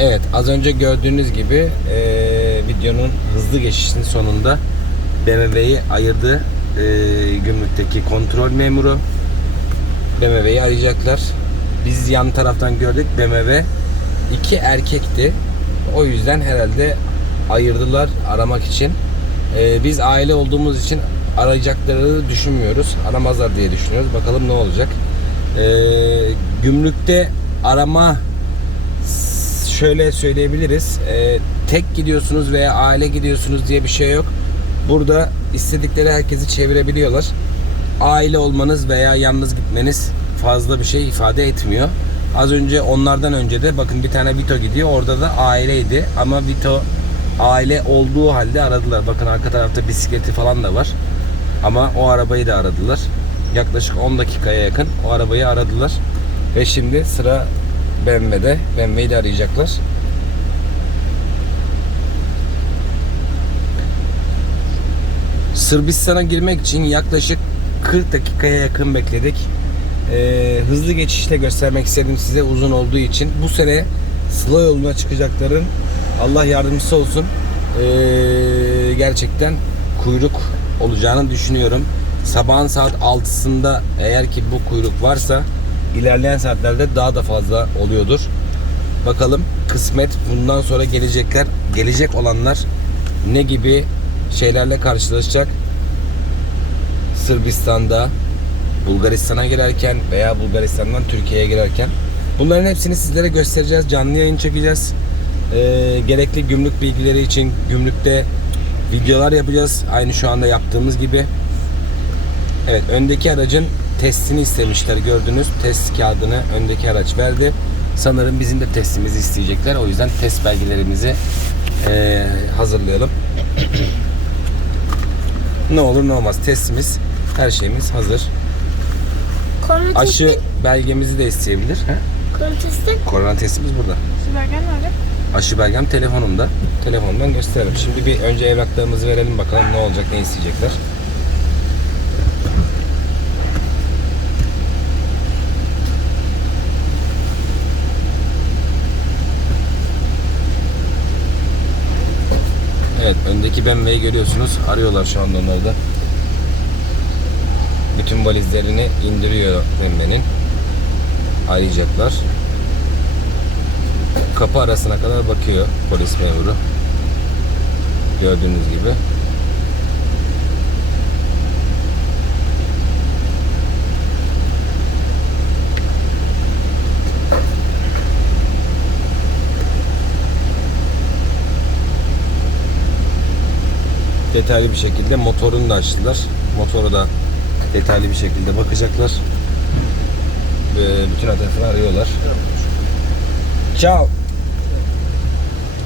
Evet az önce gördüğünüz gibi eee, videonun hızlı geçişinin sonunda BMW'yi ayırdı eee, gümrükteki kontrol memuru. BMW'yi arayacaklar. Biz yan taraftan gördük BMW iki erkekti. O yüzden herhalde ayırdılar aramak için. Eee, biz aile olduğumuz için arayacaklarını düşünmüyoruz. Aramazlar diye düşünüyoruz. Bakalım ne olacak. Eee, gümrükte arama şöyle söyleyebiliriz. Ee, tek gidiyorsunuz veya aile gidiyorsunuz diye bir şey yok. Burada istedikleri herkesi çevirebiliyorlar. Aile olmanız veya yalnız gitmeniz fazla bir şey ifade etmiyor. Az önce onlardan önce de bakın bir tane Vito gidiyor. Orada da aileydi ama Vito aile olduğu halde aradılar. Bakın arka tarafta bisikleti falan da var. Ama o arabayı da aradılar. Yaklaşık 10 dakikaya yakın o arabayı aradılar. Ve şimdi sıra BMW'de. BMW'yi de arayacaklar. Sırbistan'a girmek için yaklaşık 40 dakikaya yakın bekledik. Ee, hızlı geçişle göstermek istedim size uzun olduğu için. Bu sene Sıla yoluna çıkacakların Allah yardımcısı olsun. Ee, gerçekten kuyruk olacağını düşünüyorum. Sabahın saat 6'sında eğer ki bu kuyruk varsa ilerleyen saatlerde daha da fazla oluyordur. Bakalım kısmet bundan sonra gelecekler, gelecek olanlar ne gibi şeylerle karşılaşacak? Sırbistan'da, Bulgaristan'a girerken veya Bulgaristan'dan Türkiye'ye girerken bunların hepsini sizlere göstereceğiz. Canlı yayın çekeceğiz. Ee, gerekli gümrük bilgileri için gümrükte videolar yapacağız. Aynı şu anda yaptığımız gibi. Evet öndeki aracın testini istemişler gördünüz. Test kağıdını öndeki araç verdi. Sanırım bizim de testimizi isteyecekler. O yüzden test belgelerimizi eee, hazırlayalım. ne olur ne olmaz testimiz her şeyimiz hazır. Korona Aşı testi, belgemizi de isteyebilir. He? korona testi Korona testimiz burada. Şu belgen nerede? Aşı belgem telefonumda. Telefondan gösterelim. Şimdi bir önce evraklarımızı verelim bakalım ne olacak ne isteyecekler. Evet öndeki BMW'yi görüyorsunuz. Arıyorlar şu anda onları da. Bütün valizlerini indiriyor BMW'nin. Arayacaklar kapı arasına kadar bakıyor polis memuru. Gördüğünüz gibi. Detaylı bir şekilde motorunu da açtılar. Motoru da detaylı bir şekilde bakacaklar. Ve bütün etrafını arıyorlar. Ciao.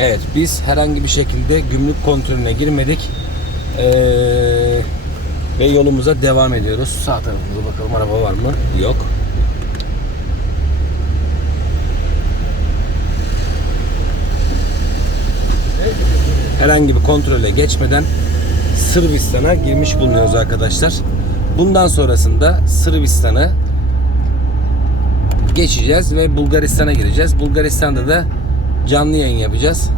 Evet biz herhangi bir şekilde gümrük kontrolüne girmedik. Ee, ve yolumuza devam ediyoruz. Sağ tarafımıza bakalım araba var mı? Yok. Herhangi bir kontrole geçmeden Sırbistan'a girmiş bulunuyoruz arkadaşlar. Bundan sonrasında Sırbistan'ı geçeceğiz ve Bulgaristan'a gireceğiz. Bulgaristan'da da canlı yayın yapacağız.